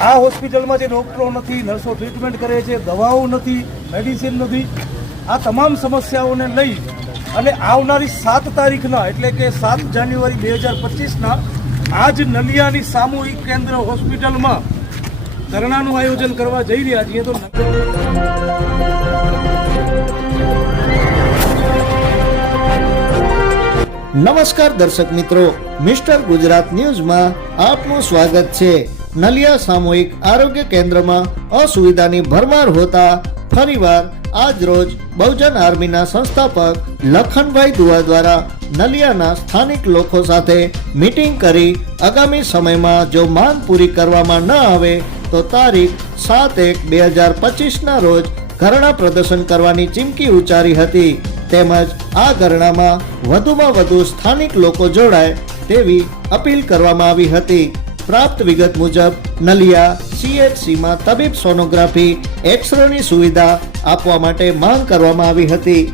આ હોસ્પિટલમાં જે ડૉક્ટરો નથી, નર્સો ટ્રીટમેન્ટ કરે છે, દવાઓ નથી, મેડિસિન નથી, આ તમામ સમસ્યાઓને લઈ અને આવનારી સાત તારીખના, એટલે કે સાત જાન્યુઆરી બે હજાર પચીસના, આજ નલિયાની સામૂહિક કેન્દ્ર હોસ્પિટલમાં ધરણાનું આયોજન કરવા જઈ રહ્યા છીએ. તો નમસ્કાર દર્શક મિત્રો, મિસ્ટર ગુજરાત ન્યૂઝમાં આપનું સ્વાગત છે. નલિયા સામૂહિક આરોગ્ય કેન્દ્રમાં અસુવિધાની ભરમાર હોતા ફરીવાર આજ રોજ બહુજન આર્મીના સંસ્થાપક લખનભાઈ દુવા દ્વારા નલિયાના સ્થાનિક લોકો સાથે મીટિંગ કરી આગામી સમયમાં જો માંગ પૂરી કરવામાં ન આવે તો તારીખ સાત એક બે હજાર પચીસના રોજ ધરણા પ્રદર્શન કરવાની ચીમકી ઉચ્ચારી હતી. તેમજ આ ધરણામાં વધુમાં વધુ સ્થાનિક લોકો જોડાય તેવી અપીલ કરવામાં આવી હતી. પ્રાપ્ત વિગત મુજબ, નલિયા સીએચસીમાં તબીબ સોનોગ્રાફી એક્સરેની સુવિધા આપવા માટે માંગ કરવામાં આવી હતી.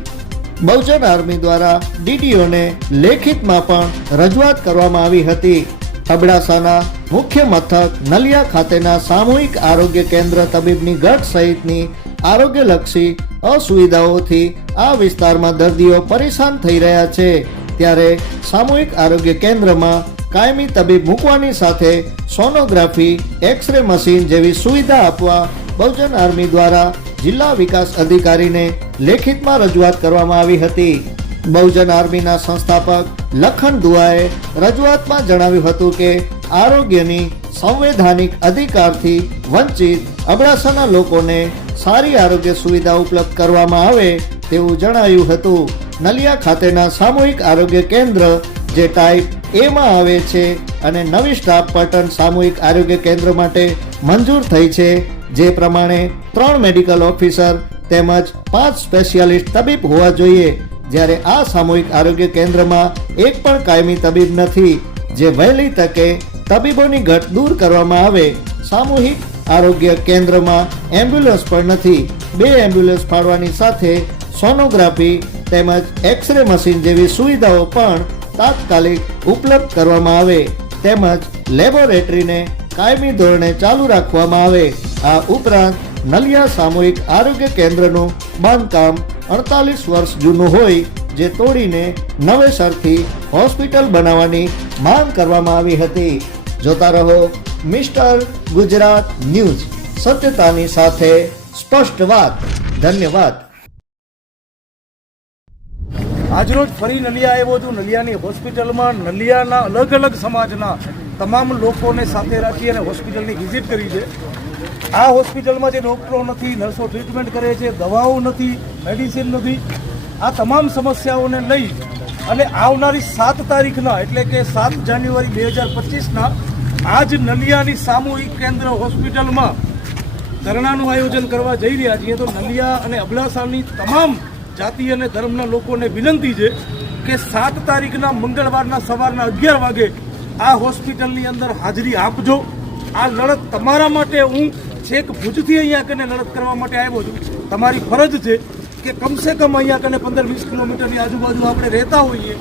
બહુજન આર્મી દ્વારા ડીડીઓને લેખિતમાં પણ રજૂઆત કરવામાં આવી હતી. અબડાસાના મુખ્ય મથક નલિયા ખાતેના સામૂહિક આરોગ્ય કેન્દ્ર તબીબની ગઢ સહિતની આરોગ્યલક્ષી અસુવિધાઓથી આ વિસ્તારમાં દર્દીઓ પરેશાન થઈ રહ્યા છે. ત્યારે સામૂહિક આરોગ્ય કેન્દ્રમાં કાયમી તબીબ મૂકવાની સાથે સોનોગ્રાફી, એક્સરે મશીન જેવી સુવિધા આપવા બહુજન આર્મી દ્વારા જિલ્લા વિકાસ અધિકારીને લેખિતમાં રજૂઆત કરવામાં આવી હતી. બહુજન આર્મીના સંસ્થાપક લખન દુઆએ રજૂઆતમાં જણાવ્યું હતું કે આરોગ્યની સંવૈધાનિક અધિકારથી વંચિત અબડાસાના લોકોને સારી આરોગ્ય સુવિધા ઉપલબ્ધ કરવામાં આવે તેવું જણાયું હતું. નલિયા ખાતેના સામૂહિક આરોગ્ય કેન્દ્ર, જે ટાઈપ એમાં આવે છે અને નવી સ્ટાફ પટન સામૂહિક આરોગ્ય કેન્દ્ર માટે મંજૂર થઈ છે, જે પ્રમાણે ત્રણ મેડિકલ ઓફિસર તેમજ પાંચ સ્પેશિયાલિસ્ટ તબીબ હોવા જોઈએ. જ્યારે આ સામૂહિક આરોગ્ય કેન્દ્રમાં એક પણ કાયમી તબીબ નથી, જે વહેલી તકે તબીબોની ઘટ દૂર કરવામાં આવે. સામૂહિક આરોગ્ય કેન્દ્રમાં એમ્બ્યુલન્સ પણ નથી. બે એમ્બ્યુલન્સ ફાળવાની સાથે સોનોગ્રાફી તેમજ એક્સરે મશીન જેવી સુવિધાઓ પણ તાત્કાલિક ઉપલબ્ધ કરવામાં આવે. તેમજ લેબોરેટરીને કાયમી ધોરણે ચાલુ રાખવામાં આવે. આ ઉપરાંત નલિયા સામૂહિક આરોગ્ય કેન્દ્રનું બાંધકામ અડતાલીસ વર્ષ જૂનું હોય, જે તોડીને નવેસરથી હોસ્પિટલ બનાવવાની માંગ કરવામાં આવી હતી. જોતા રહો મિસ્ટર ગુજરાત ન્યૂઝ. સત્યતાની સાથે સ્પષ્ટ વાત. ધન્યવાદ. આજરોજ ફરી નલિયા આવ્યો છું. નલિયાની હોસ્પિટલમાં નલિયાના અલગ અલગ સમાજના તમામ લોકોને સાથે રાખી અને હોસ્પિટલની વિઝિટ કરી છે. આ હોસ્પિટલમાં જે ડૉક્ટરો નથી, નર્સો ટ્રીટમેન્ટ કરે છે, દવાઓ નથી, મેડિસિન નથી, આ તમામ સમસ્યાઓને લઈ અને આવનારી સાત તારીખના, એટલે કે સાત જાન્યુઆરી બે હજાર પચીસના આજ નલિયાની સામૂહિક કેન્દ્ર હોસ્પિટલમાં ધરણાનું આયોજન કરવા જઈ રહ્યા છીએ. તો નલિયા અને અબડાસાની તમામ જાતિ અને ધર્મના લોકોને વિનંતી છે કે સાત તારીખના મંગળવારના સવારના અગિયાર વાગે આ હોસ્પિટલની અંદર હાજરી આપજો. આ લડત તમારા માટે હું છેક ભુજથી અહીંયા કને લડત કરવા માટે આવ્યો છું. તમારી ફરજ છે કે કમસે કમ અહીંયા કને પંદર વીસ કિલોમીટરની આજુબાજુ આપણે રહેતા હોઈએ.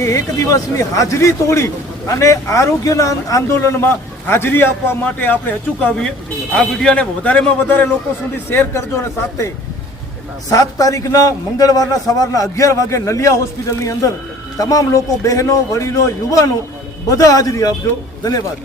એ એક દિવસની હાજરી તોડી અને આરોગ્યના આંદોલનમાં હાજરી આપવા માટે આપણે અચૂક આવીએ આ વિડીયોને વધારેમાં વધારે લોકો સુધી શેર કરજો અને સાથે સાત તારીખના મંગળવારના સવારના અગિયાર વાગે નલિયા હોસ્પિટલની અંદર તમામ લોકો બહેનો, વડીલો, યુવાનો બધા હાજરી આપજો. ધન્યવાદ.